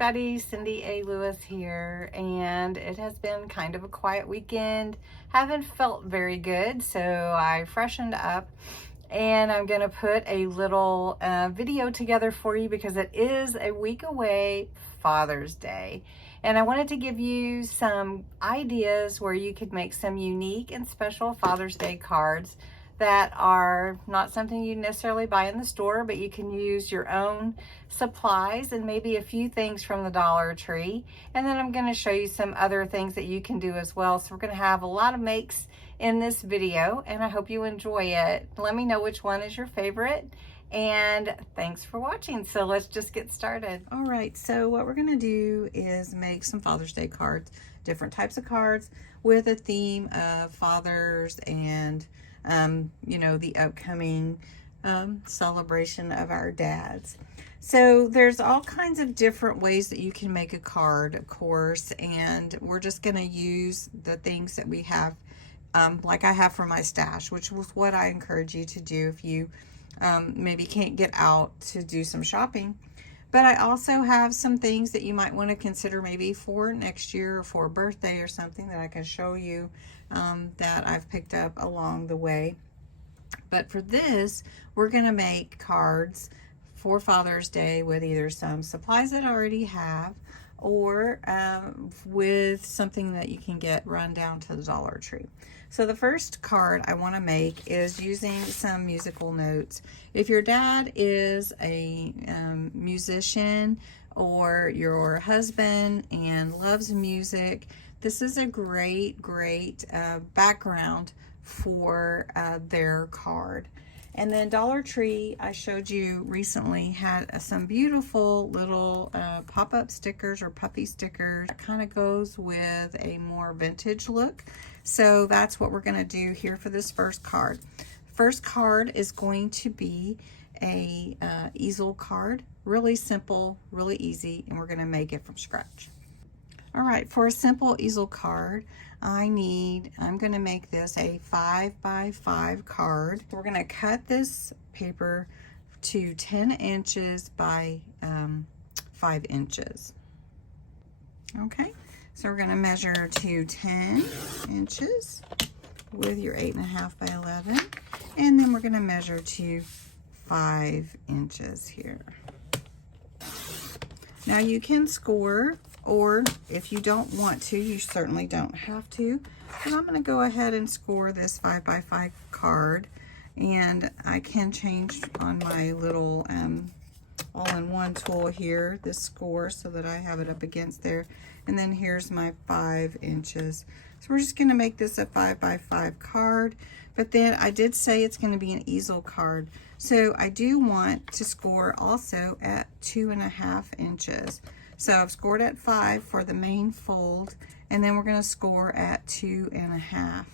everybody, Cindy A. Lewis here, and it has been kind of a quiet weekend. Haven't felt very good, so I freshened up and I'm going to put a little video together for you because it is a week away, Father's Day. And I wanted to give you some ideas where you could make some unique and special Father's Day cards that are not something you necessarily buy in the store, but you can use your own supplies and maybe a few things from the Dollar Tree. And then I'm going to show you some other things that you can do as well. So we're going to have a lot of makes in this video, and I hope you enjoy it. Let me know which one is your favorite, and thanks for watching. So let's just get started. All right, so what we're going to do is make some Father's Day cards, different types of cards with a theme of fathers and you know, the upcoming celebration of our dads. So there's all kinds of different ways that you can make a card, of course, and we're just going to use the things that we have, like I have for my stash, which was what I encourage you to do if you maybe can't get out to do some shopping. But I also have some things that you might want to consider maybe for next year or for a birthday or something that I can show you that I've picked up along the way. But for this, we're going to make cards for Father's Day with either some supplies that I already have or with something that you can get run down to the Dollar Tree. So the first card I want to make is using some musical notes. If your dad is a musician or your husband and loves music, this is a great background for their card. And then Dollar Tree, I showed you recently, had some beautiful little pop-up stickers or puffy stickers. That kind of goes with a more vintage look. So that's what we're going to do here for this first card. First card is going to be a easel card. Really simple, really easy, and we're going to make it from scratch. All right, for a simple easel card, I'm going to make this a 5x5 card. We're going to cut this paper to 10 inches by 5 inches. Okay, so we're going to measure to 10 inches with your 8.5 by 11, and then we're going to measure to 5 inches here. Now you can score, or if you don't want to, you certainly don't have to. But I'm going to go ahead and score this 5x5 card, and I can change on my little all-in-one tool here this score so that I have it up against there. And then here's my 5 inches. So we're just going to make this a 5x5 card, but then I did say it's going to be an easel card. So I do want to score also at 2.5 inches. So I've scored at 5 for the main fold, and then we're going to score at 2.5.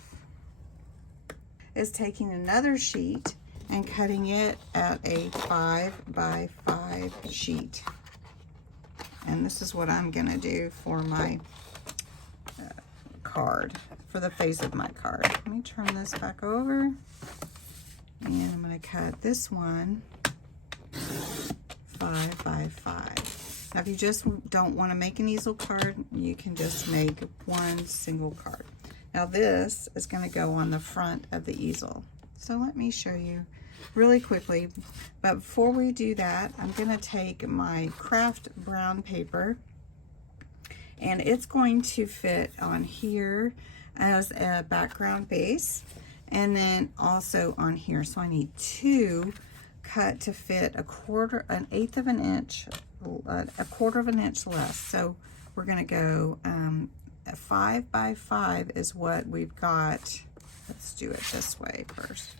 Is taking another sheet and cutting it at a 5x5 sheet. And this is what I'm going to do for my card, for the face of my card. Let me turn this back over, and I'm going to cut this one 5x5. Now, if you just don't want to make an easel card, you can just make one single card. Now, this is going to go on the front of the easel. So let me show you really quickly. But before we do that, I'm going to take my craft brown paper, and it's going to fit on here as a background base, and then also on here. So I need two cut to fit an eighth of an inch, a quarter of an inch less. So we're going to go 5x5 is what we've got. Let's do it this way first.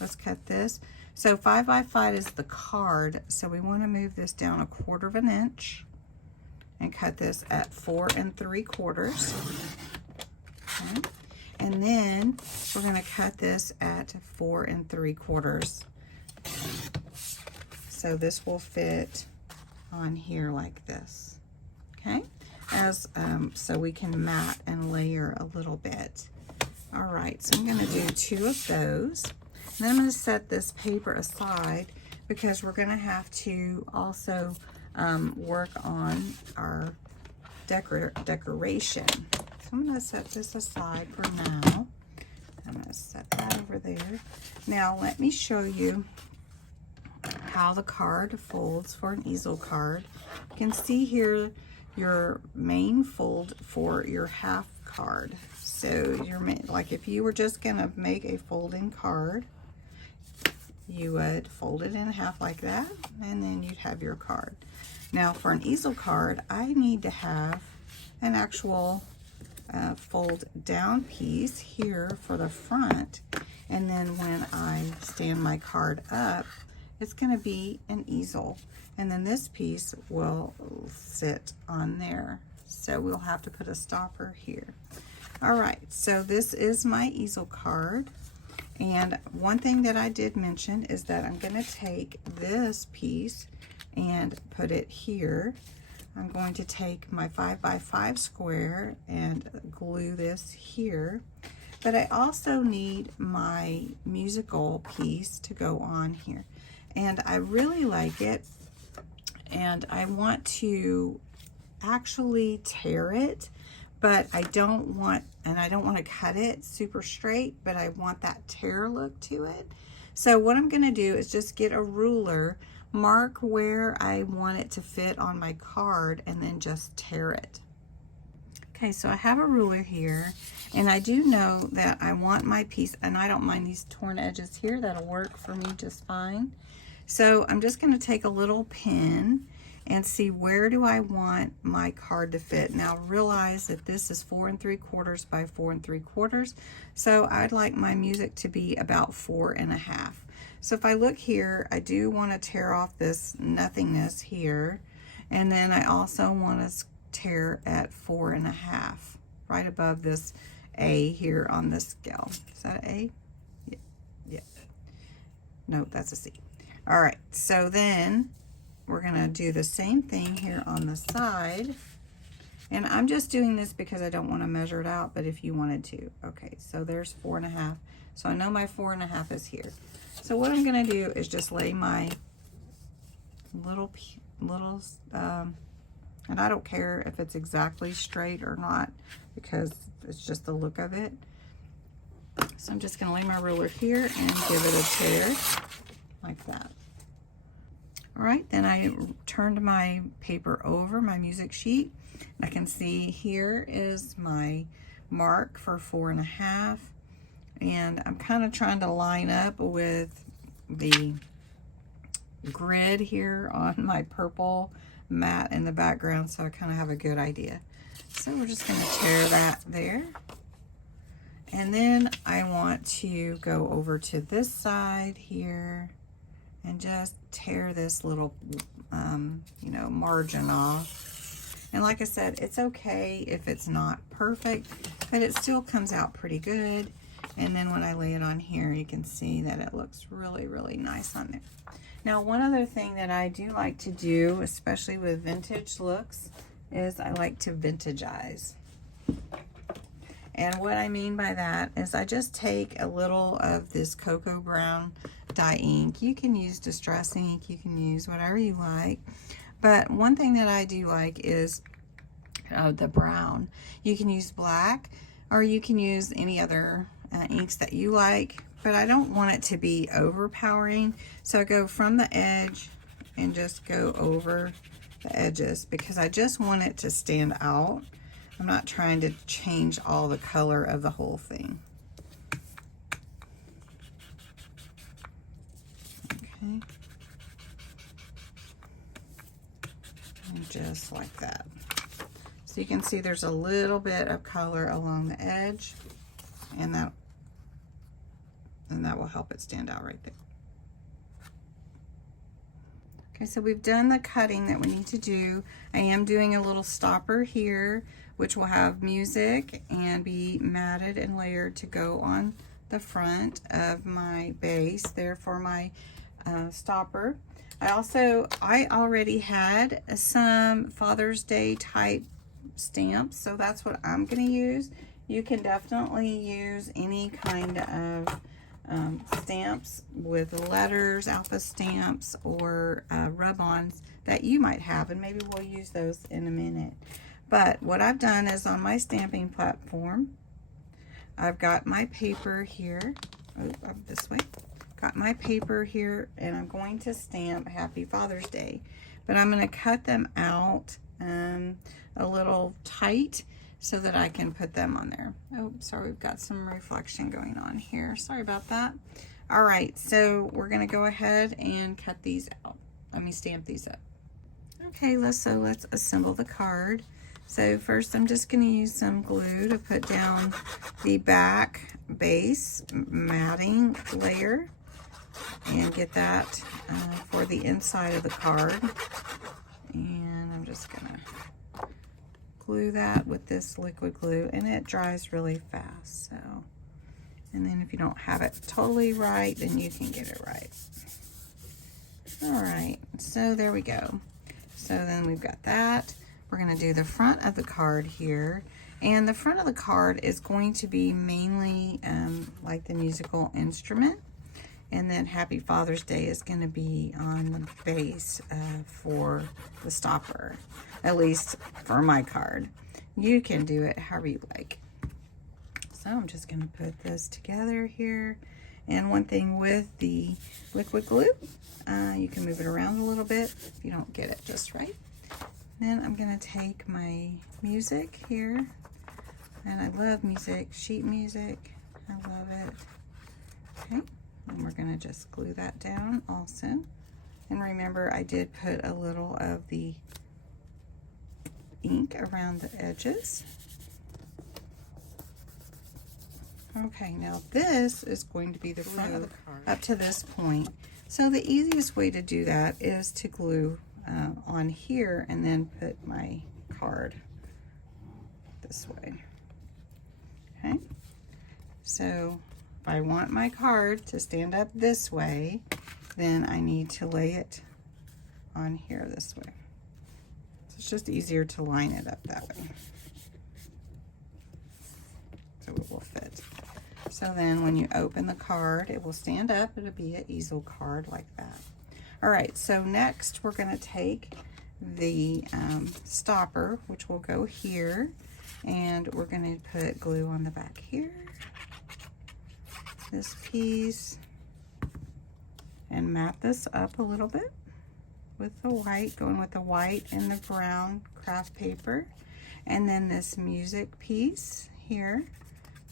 Let's cut this. So 5x5 is the card, so we want to move this down a quarter of an inch and cut this at 4 3/4. Okay. And then we're going to cut this at 4 3/4. So this will fit on here like this. Okay, so we can mat and layer a little bit. All right, so I'm going to do 2 of those. And then I'm going to set this paper aside because we're going to have to also work on our decoration. So I'm going to set this aside for now. I'm going to set that over there. Now let me show you how the card folds for an easel card. You can see here your main fold for your half card. So like if you were just going to make a folding card, you would fold it in half like that, and then you'd have your card. Now for an easel card, I need to have an actual fold down piece here for the front, and then when I stand my card up, it's going to be an easel, and then this piece will sit on there. So we'll have to put a stopper here. All right, so this is my easel card. And one thing that I did mention is that I'm going to take this piece and put it here. I'm going to take my 5x5 square and glue this here. But I also need my musical piece to go on here. And I really like it. And I want to actually tear it, but I don't want to cut it super straight, but I want that tear look to it. So what I'm going to do is just get a ruler, mark where I want it to fit on my card, and then just tear it. Okay, so I have a ruler here, and I do know that I want my piece, and I don't mind these torn edges here. That'll work for me just fine. So I'm just going to take a little pin and see where do I want my card to fit. Now realize that this is 4 3/4 by 4 3/4, so I'd like my music to be about 4 1/2. So if I look here, I do want to tear off this nothingness here, and then I also want to tear at 4 1/2, right above this A here on this scale. Is that an A? Yeah. No, that's a C. All right, so then we're gonna do the same thing here on the side. And I'm just doing this because I don't want to measure it out, but if you wanted to. Okay, so there's 4 1/2. So I know my 4 1/2 is here. So what I'm gonna do is just lay my little, and I don't care if it's exactly straight or not, because it's just the look of it. So I'm just gonna lay my ruler here and give it a tear like that. All right, then I turned my paper over, my music sheet. I can see here is my mark for 4 1/2. And I'm kind of trying to line up with the grid here on my purple mat in the background, so I kind of have a good idea. So we're just going to tear that there. And then I want to go over to this side here and just tear this little, you know, margin off. And like I said, it's okay if it's not perfect, but it still comes out pretty good. And then when I lay it on here, you can see that it looks really, really nice on there. Now, one other thing that I do like to do, especially with vintage looks, is I like to vintagize. And what I mean by that is I just take a little of this cocoa brown dye ink. You can use distress ink, you can use whatever you like. But one thing that I do like is the brown. You can use black, or you can use any other inks that you like, but I don't want it to be overpowering. So I go from the edge and just go over the edges, because I just want it to stand out. I'm not trying to change all the color of the whole thing. Okay. And just like that. So you can see there's a little bit of color along the edge, and that will help it stand out right there. Okay, so we've done the cutting that we need to do. I am doing a little stopper here, which will have music and be matted and layered to go on the front of my base there for my stopper. I already had some Father's Day type stamps, so that's what I'm going to use. You can definitely use any kind of stamps with letters, alpha stamps, or rub-ons that you might have, and maybe we'll use those in a minute. But what I've done is on my stamping platform, I've got my paper here. Oh, this way. Got my paper here, and I'm going to stamp Happy Father's Day. But I'm going to cut them out a little tight so that I can put them on there. Oh, sorry, we've got some reflection going on here. Sorry about that. All right, so we're going to go ahead and cut these out. Let me stamp these up. Okay, let's assemble the card. So first I'm just going to use some glue to put down the back base matting layer and get that for the inside of the card. And I'm just going to glue that with this liquid glue, and it dries really fast. So, and then if you don't have it totally right, then you can get it right. All right, so there we go. So then we've got that. We're going to do the front of the card here, and the front of the card is going to be mainly like the musical instrument, and then Happy Father's Day is going to be on the base for the stopper, at least for my card. You can do it however you like. So I'm just going to put this together here, and one thing with the liquid glue, you can move it around a little bit if you don't get it just right. Then I'm going to take my music here, and I love music, sheet music, I love it. Okay, and we're going to just glue that down also. And remember, I did put a little of the ink around the edges. Okay, now this is going to be the front of the card up to this point. So the easiest way to do that is to glue on here and then put my card this way. Okay, so if I want my card to stand up this way, then I need to lay it on here this way. So it's just easier to line it up that way, so it will fit. So then when you open the card, it will stand up. It'll be an easel card like that. All right, so next we're going to take the stopper, which will go here, and we're going to put glue on the back here, this piece, and mat this up a little bit with the white, going with the white and the brown craft paper, and then this music piece here.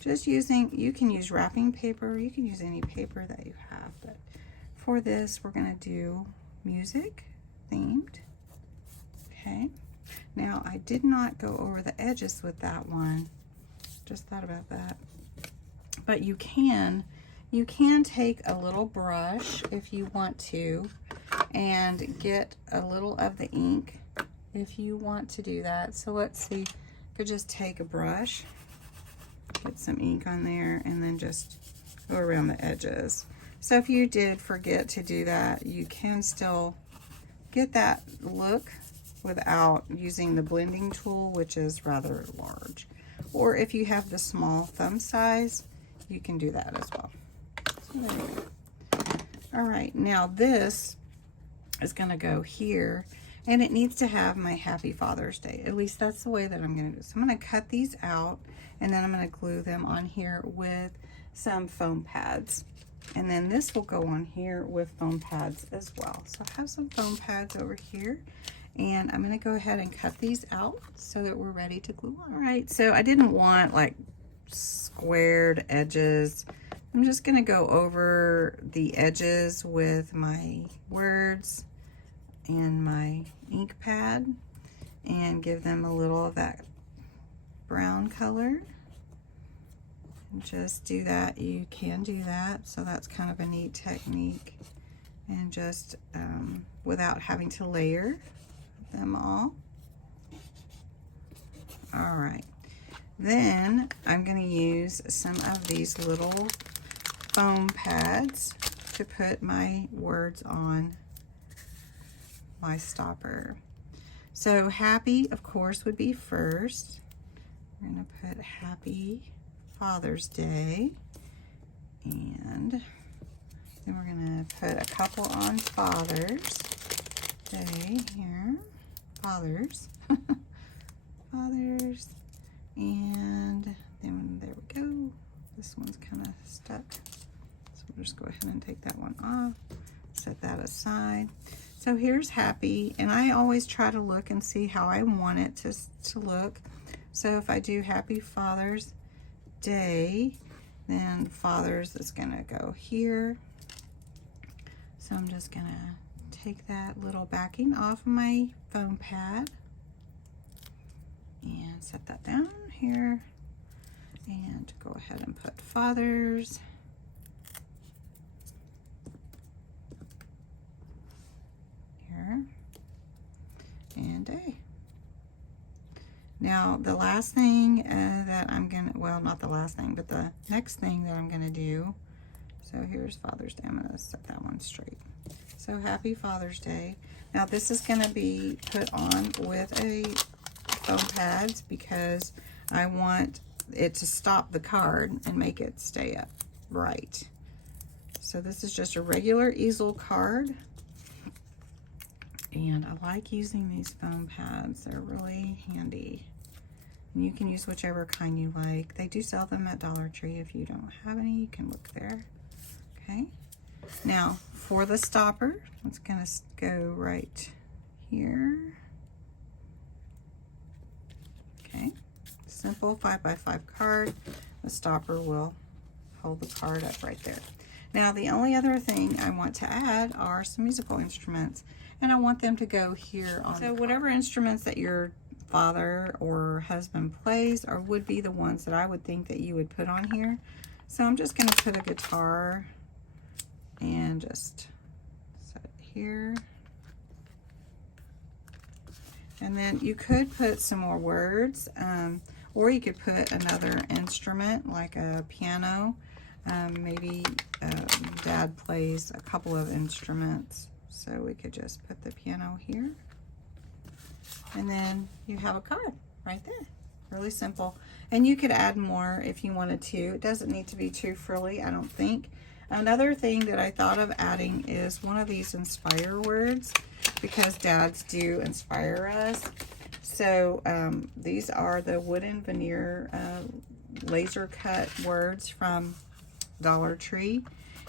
Just using, you can use wrapping paper, you can use any paper that you have, but for this we're going to do music themed. Okay, now I did not go over the edges with that one, just thought about that, but you can take a little brush if you want to and get a little of the ink if you want to do that. So let's see, I could just take a brush, put some ink on there, and then just go around the edges. So if you did forget to do that, you can still get that look without using the blending tool, which is rather large. Or if you have the small thumb size, you can do that as well. So there you go. All right, now this is going to go here, and it needs to have my Happy Father's Day. At least that's the way that I'm going to do it. So I'm going to cut these out, and then I'm going to glue them on here with some foam pads. And then this will go on here with foam pads as well. So I have some foam pads over here, and I'm going to go ahead and cut these out so that we're ready to glue on. All right, so I didn't want like squared edges. I'm just going to go over the edges with my words and my ink pad and give them a little of that brown color. Just do that. You can do that, so that's kind of a neat technique, and just without having to layer them all. All right, then I'm going to use some of these little foam pads to put my words on my stopper. So happy, of course, would be first. We're going to put Happy Father's Day, and put a couple on Father's Day here. Fathers. Fathers. And then there we go. This one's kind of stuck. So we'll just go ahead and take that one off. Set that aside. So here's happy. And I always try to look and see how I want it to look. So if I do Happy Father's Day, then Father's is going to go here. So I'm just going to take that little backing off of my foam pad and set that down here and go ahead and put Father's. Here and Day. Now the last thing that I'm gonna, well, not the last thing, but the next thing that I'm gonna do, so here's Father's Day. I'm gonna set that one straight. So Happy Father's Day. Now this is gonna be put on with a foam pads because I want it to stop the card and make it stay up right. So this is just a regular easel card. And I like using these foam pads. They're really handy. And you can use whichever kind you like. They do sell them at Dollar Tree. If you don't have any, you can look there. Okay. Now, for the stopper, it's going to go right here. Okay. Simple 5x5 card. The stopper will hold the card up right there. Now, the only other thing I want to add are some musical instruments. And I want them to go here on. So whatever instruments that your father or husband plays or would be the ones that I would think that you would put on here. So I'm just going to put a guitar and just set it here. And then you could put some more words, or you could put another instrument like a piano. Maybe Dad plays a couple of instruments. So we could just put the piano here. And then you have a card right there. Really simple. And you could add more if you wanted to. It doesn't need to be too frilly, I don't think. Another thing that I thought of adding is one of these inspire words, because dads do inspire us. So these are the wooden veneer laser cut words from Dollar Tree.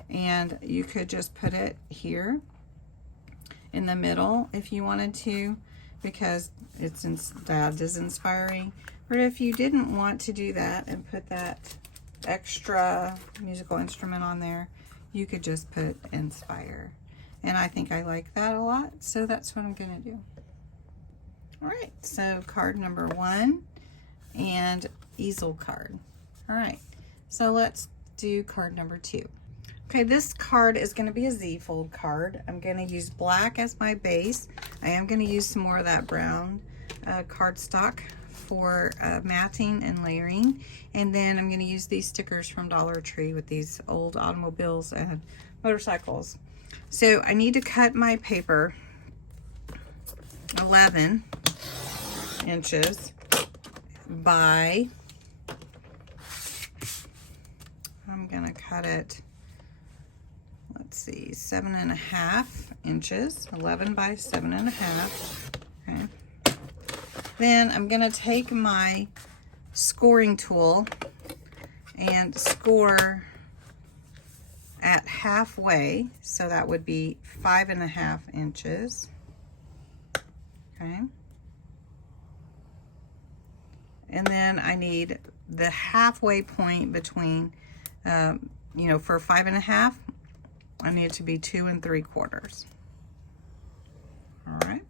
And you could just put it here in the middle if you wanted to, because it's Dad is inspiring. But if you didn't want to do that and put that extra musical instrument on there, you could just put inspire. And I think I like that a lot, so that's what I'm gonna do. All right, so card number 1 and easel card. All right, so let's do card number 2. Okay, this card is going to be a Z-fold card. I'm going to use black as my base. I am going to use some more of that brown cardstock for matting and layering. And then I'm going to use these stickers from Dollar Tree with these old automobiles and motorcycles. So I need to cut my paper 11 inches by, I'm going to cut it, let's see, 7.5 inches, 11 by 7.5. Okay. Then I'm going to take my scoring tool and score at halfway, so that would be 5.5 inches. Okay. And then I need the halfway point between, you know, for 5.5. I need it to be 2 3/4. All right.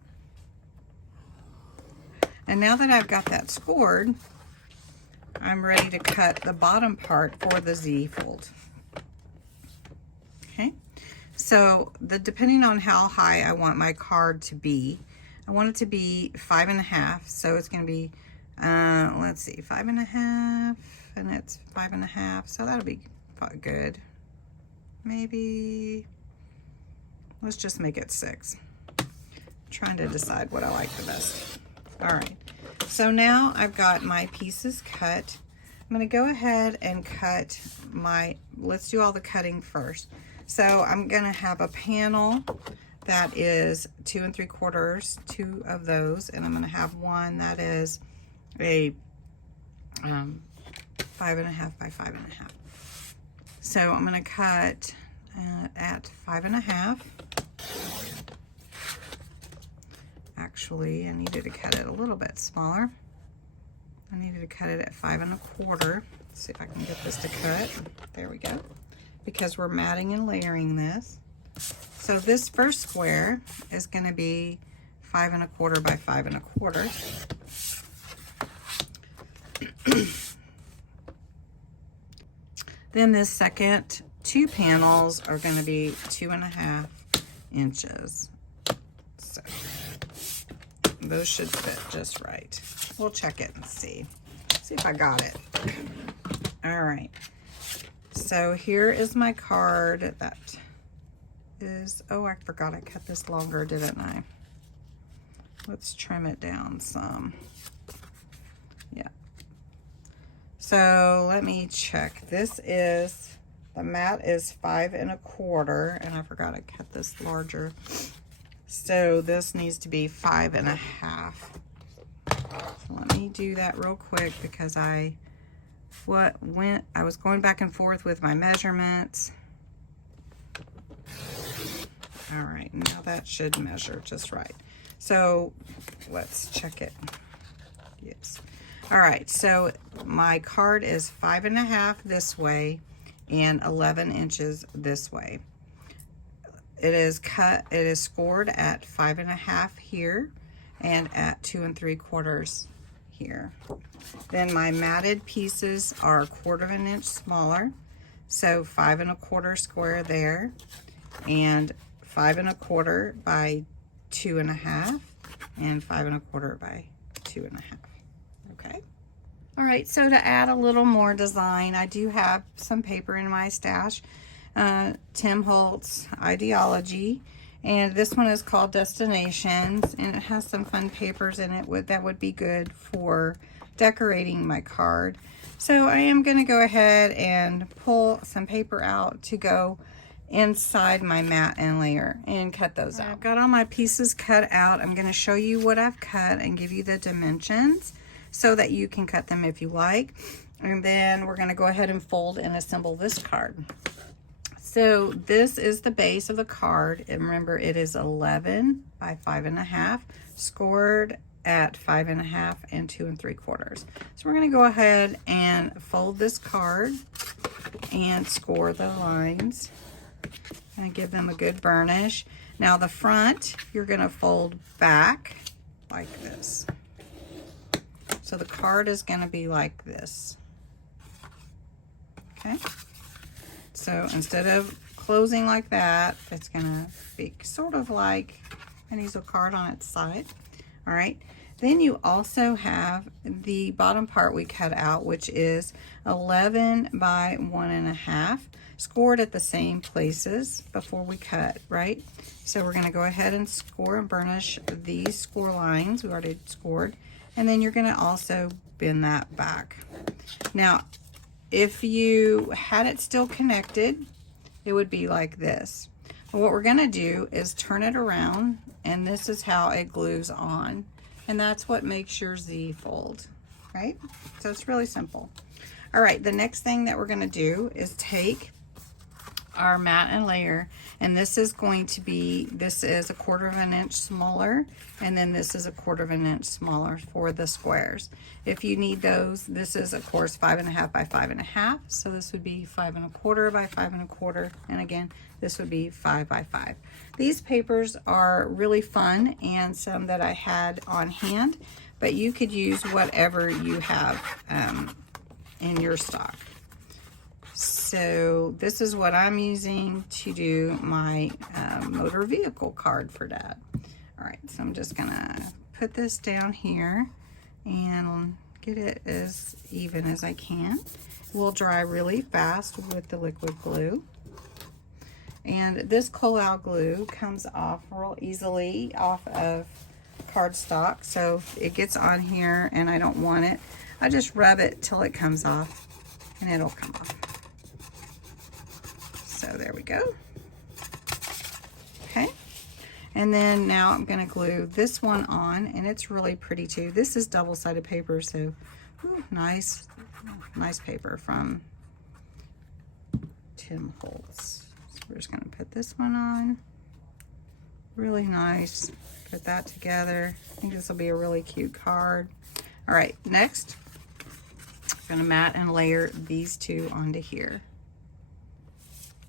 And now that I've got that scored, I'm ready to cut the bottom part for the Z fold. Okay. So depending on how high I want my card to be, I want it to be 5.5. So it's going to be, let's see, 5.5, and it's 5.5. So that'll be good. Maybe, let's just make it 6. I'm trying to decide what I like the best. All right, so now I've got my pieces cut. I'm going to go ahead and cut my, let's do all the cutting first. So I'm gonna have a panel that is 2 3/4, 2 of those, and I'm gonna have one that is a 5.5 by 5.5. So I'm gonna cut at 5.5. Actually, I needed to cut it a little bit smaller. I needed to cut it at 5 1/4. Let's see if I can get this to cut. There we go. Because we're matting and layering this. So this first square is going to be 5 1/4 by 5 1/4. Then this second 2 panels are going to be 2.5 inches. So those should fit just right. We'll check it and see if I got it. All right. So here is my card that is, oh, I forgot I cut this longer, didn't I? Let's trim it down some. Yeah. So let me check. This is, the mat is 5 1/4, and I forgot I cut this larger. So this needs to be 5 1/2. So let me do that real quick because I was going back and forth with my measurements. All right, now that should measure just right. So let's check it. Yes. All right, so my card is 5 1/2 this way and 11 inches this way. It is scored at 5 1/2 here and at 2 3/4 here. Then my matted pieces are 1/4 inch smaller, so 5 1/4 square there, and 5 1/4 by 2 1/2, and 5 1/4 by 2 1/2. Okay. All right, so to add a little more design, I do have some paper in my stash. Tim Holtz Ideology, and this one is called Destinations, and it has some fun papers in it that would be good for decorating my card. So I am going to go ahead and pull some paper out to go inside my mat and layer and cut those out. I've got all my pieces cut out. I'm going to show you what I've cut and give you the dimensions so that you can cut them if you like. And then we're going to go ahead and fold and assemble this card. So this is the base of the card, and remember it is 11 by 5 1/2, scored at 5 1/2 and 2 3/4. So we're going to go ahead and fold this card and score the lines and give them a good burnish. Now the front, you're going to fold back like this. So the card is going to be like this. Okay. So instead of closing like that, it's gonna be sort of like an easel card on its side. All right. Then you also have the bottom part we cut out, which is 11 by 1 1/2, scored at the same places before we cut, right? So we're gonna go ahead and score and burnish these score lines. We already scored. And then you're gonna also bend that back. Now, if you had it still connected, it would be like this. But what we're gonna do is turn it around, and this is how it glues on. And that's what makes your Z fold, right? So it's really simple. All right, the next thing that we're gonna do is take our mat and layer, and this is going to be, this is 1/4 inch smaller, and then this is 1/4 inch smaller for the squares. If you need those, this is of course 5 1/2 by 5 1/2, so this would be 5 1/4 by 5 1/4, and again this would be 5 by 5. These papers are really fun, and some that I had on hand, but you could use whatever you have in your stock. So this is what I'm using to do my motor vehicle card for Dad. All right, so I'm just gonna put this down here and get it as even as I can. Will dry really fast with the liquid glue. And this Collal glue comes off real easily off of cardstock. So if it gets on here and I don't want it, I just rub it till it comes off and it'll come off. So there we go. And then now I'm going to glue this one on, and it's really pretty too. This is double-sided paper, so nice paper from Tim Holtz. So we're just going to put this one on. Really nice. Put that together. I think this will be a really cute card. All right, next, I'm going to mat and layer these two onto here.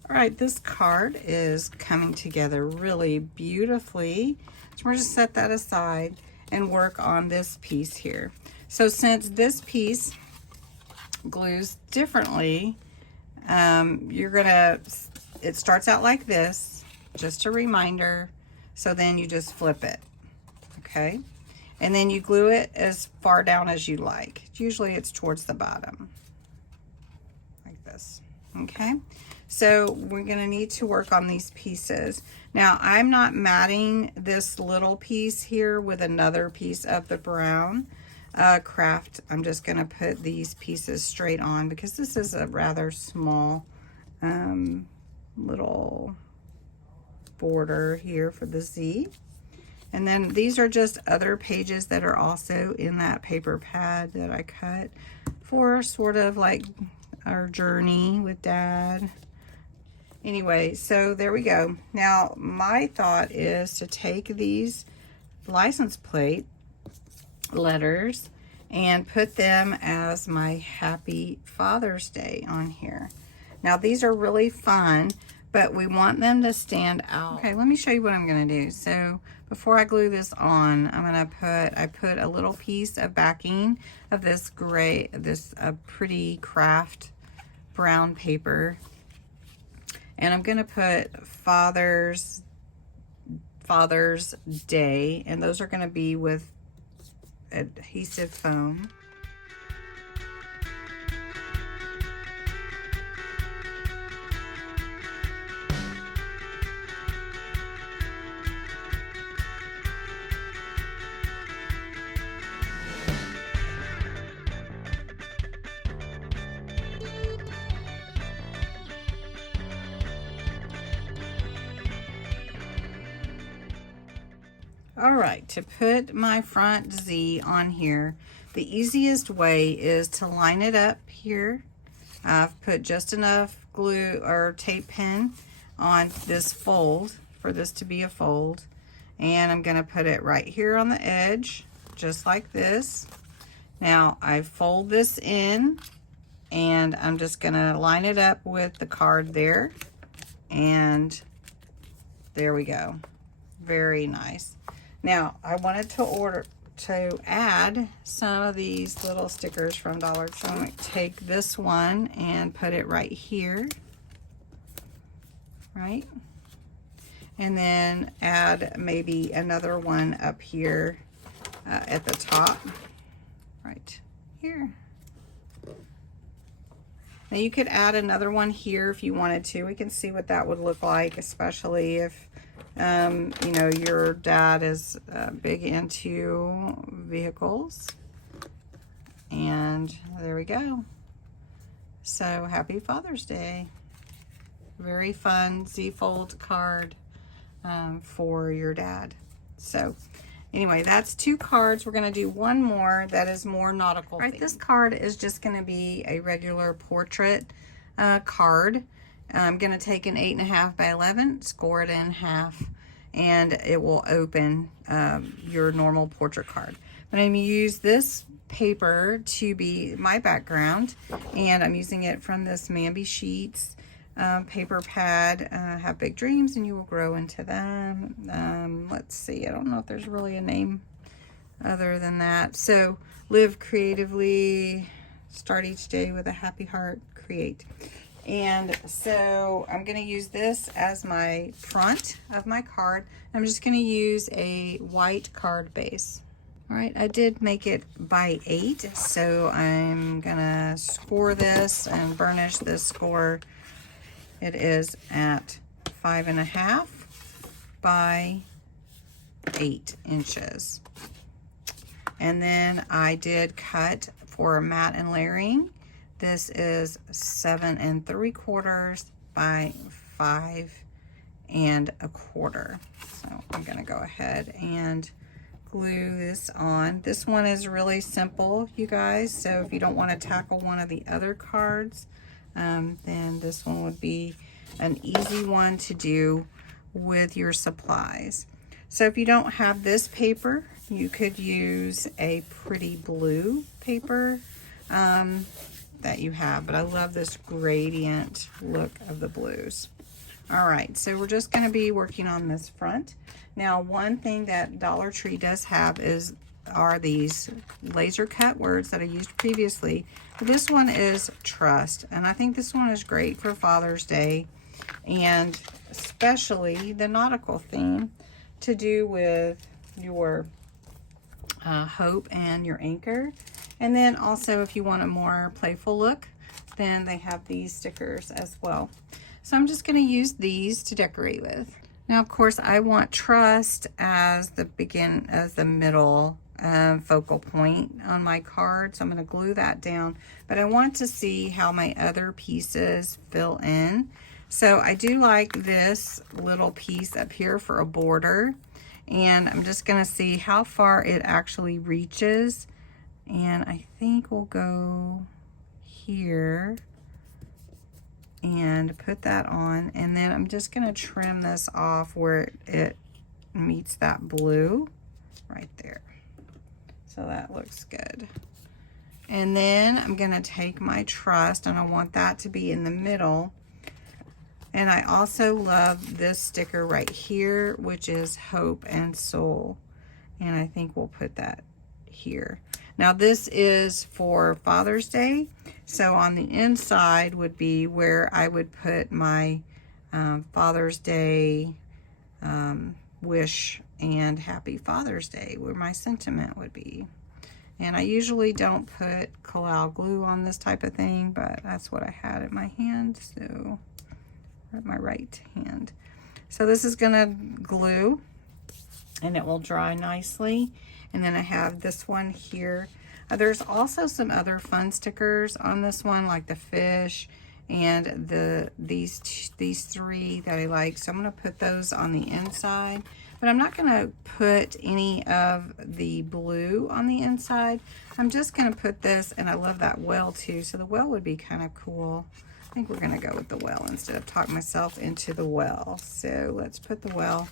All right, this card is coming together really beautifully. So we're just set that aside and work on this piece here. So since this piece glues differently, it starts out like this, just a reminder. So then you just flip it, okay? And then you glue it as far down as you like. Usually it's towards the bottom, like this, okay? So we're gonna need to work on these pieces. Now I'm not matting this little piece here with another piece of the brown craft. I'm just gonna put these pieces straight on because this is a rather small little border here for the Z. And then these are just other pages that are also in that paper pad that I cut for sort of like our journey with Dad. Anyway, so there we go. Now, my thought is to take these license plate letters and put them as my Happy Father's Day on here. Now, these are really fun, but we want them to stand out. Okay, let me show you what I'm gonna do. So before I glue this on, I put a little piece of backing of this gray, this pretty craft brown paper. And I'm gonna put Father's Day, and those are gonna be with adhesive foam. All right, to put my front Z on here, the easiest way is to line it up here. I've put just enough glue or tape pen on this fold for this to be a fold. And I'm gonna put it right here on the edge, just like this. Now I fold this in and I'm just gonna line it up with the card there. And there we go, very nice. Now, I wanted to add some of these little stickers from Dollar Tree. So I'm going to take this one and put it right here, right? And then add maybe another one up here at the top, right here. Now you could add another one here if you wanted to. We can see what that would look like, especially if you know, your dad is big into vehicles. And there we go. So happy Father's Day. Very fun Z-fold card for your dad. So anyway, that's 2 cards. We're gonna do one more that is more nautical. Right, this card is just gonna be a regular portrait card. I'm gonna take an 8.5 by 11, score it in half, and it will open your normal portrait card. But I'm gonna use this paper to be my background, and I'm using it from this Mambi Sheets paper pad. Have big dreams and you will grow into them. Let's see, I don't know if there's really a name other than that. So live creatively, start each day with a happy heart, create. And so I'm going to use this as my front of my card. I'm just going to use a white card base. All right, I did make it by 8, so I'm going to score this and burnish this score. It is at 5.5 by 8 inches. And then I did cut for mat and layering. This is 7 3/4 by 5 1.25. So I'm gonna go ahead and glue this on. This one is really simple, you guys, so if you don't want to tackle one of the other cards, then this one would be an easy one to do with your supplies. So if you don't have this paper, you could use a pretty blue paper that you have, but I love this gradient look of the blues. All right, so we're just going to be working on this front. Now, one thing that Dollar Tree does have are these laser cut words that I used previously. This one is trust, and I think this one is great for Father's Day, and especially the nautical theme to do with your hope and your anchor. And then also, if you want a more playful look, then they have these stickers as well. So I'm just going to use these to decorate with. Now, of course, I want trust as the middle focal point on my card. So I'm going to glue that down, but I want to see how my other pieces fill in. So I do like this little piece up here for a border, and I'm just going to see how far it actually reaches. And I think we'll go here and put that on, and then I'm just going to trim this off where it meets that blue right there. So that looks good. And then I'm going to take my trust, and I want that to be in the middle. And I also love this sticker right here, which is hope and soul, and I think we'll put that here. Now this is for Father's Day, so on the inside would be where I would put my Father's Day wish and Happy Father's Day, where my sentiment would be. And I usually don't put Collal glue on this type of thing, but that's what I had in my hand, so at my right hand. So this is gonna glue, and it will dry nicely. And then I have this one here. There's also some other fun stickers on this one, like the fish and these three that I like. So I'm gonna put those on the inside, but I'm not gonna put any of the blue on the inside. I'm just gonna put this, and I love that well too. So the well would be kind of cool. I think we're gonna go with the well instead of talk myself into the well. So let's put the well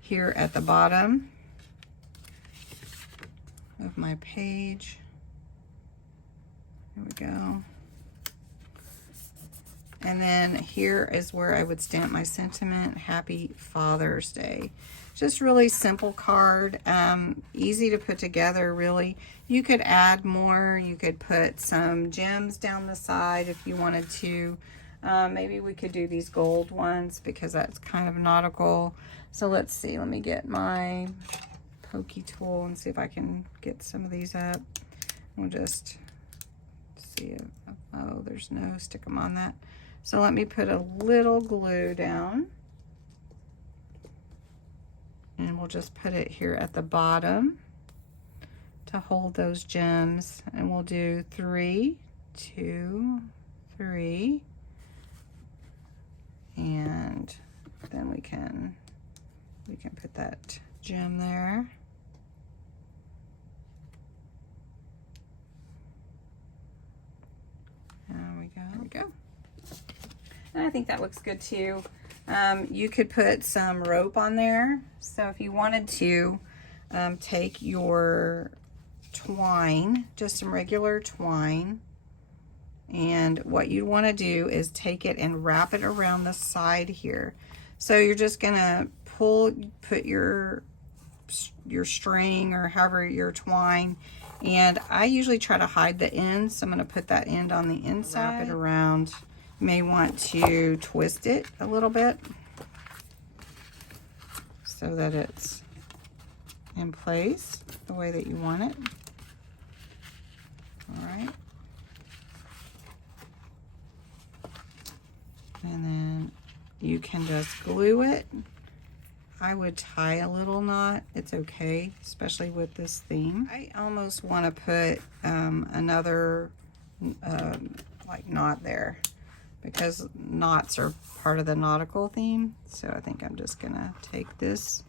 here at the bottom of my page. There we go. And then here is where I would stamp my sentiment, Happy Father's Day. Just really simple card, easy to put together, really. You could add more. You could put some gems down the side if you wanted to. Maybe we could do these gold ones because that's kind of nautical. So let's see, let me get my pokey tool and see if I can get some of these up. We'll just see if, oh, there's no stick 'em on that. So let me put a little glue down, and we'll just put it here at the bottom to hold those gems. And we'll do 3, 2, 3, and then we can put that gem there. There we go. There we go. And I think that looks good too. You could put some rope on there. So if you wanted to take your twine, just some regular twine, and what you want to do is take it and wrap it around the side here. So you're just gonna put your string or however your twine, and I usually try to hide the end, so I'm going to put that end on the inside. Wrap it around. You may want to twist it a little bit so that it's in place the way that you want it. All right. And then you can just glue it. I would tie a little knot. It's okay, especially with this theme. I almost want to put another like knot there, because knots are part of the nautical theme. So I think I'm just gonna take this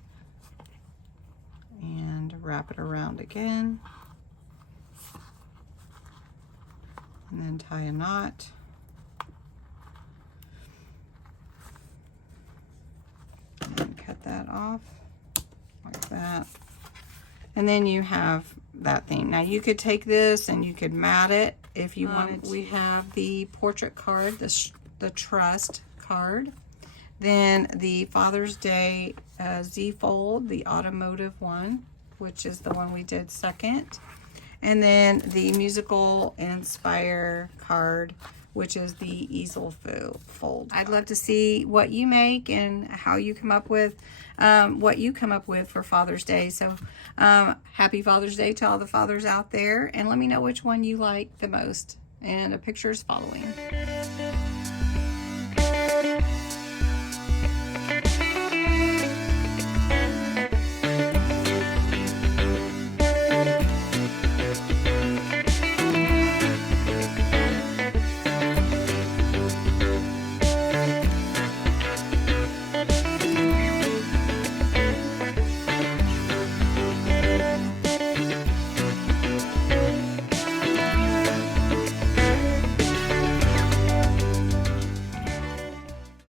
and wrap it around again, and then tie a knot. And cut that off like that. And then you have that thing. Now you could take this and you could mat it if you wanted to. We have the portrait card, the trust card. Then the Father's Day Z Fold, the automotive one, which is the one we did second. And then the musical Inspire card, which is the easel fold. I'd love to see what you make and how you come up with what you come up with for Father's Day. So happy Father's Day to all the fathers out there, and let me know which one you like the most. And a picture is following.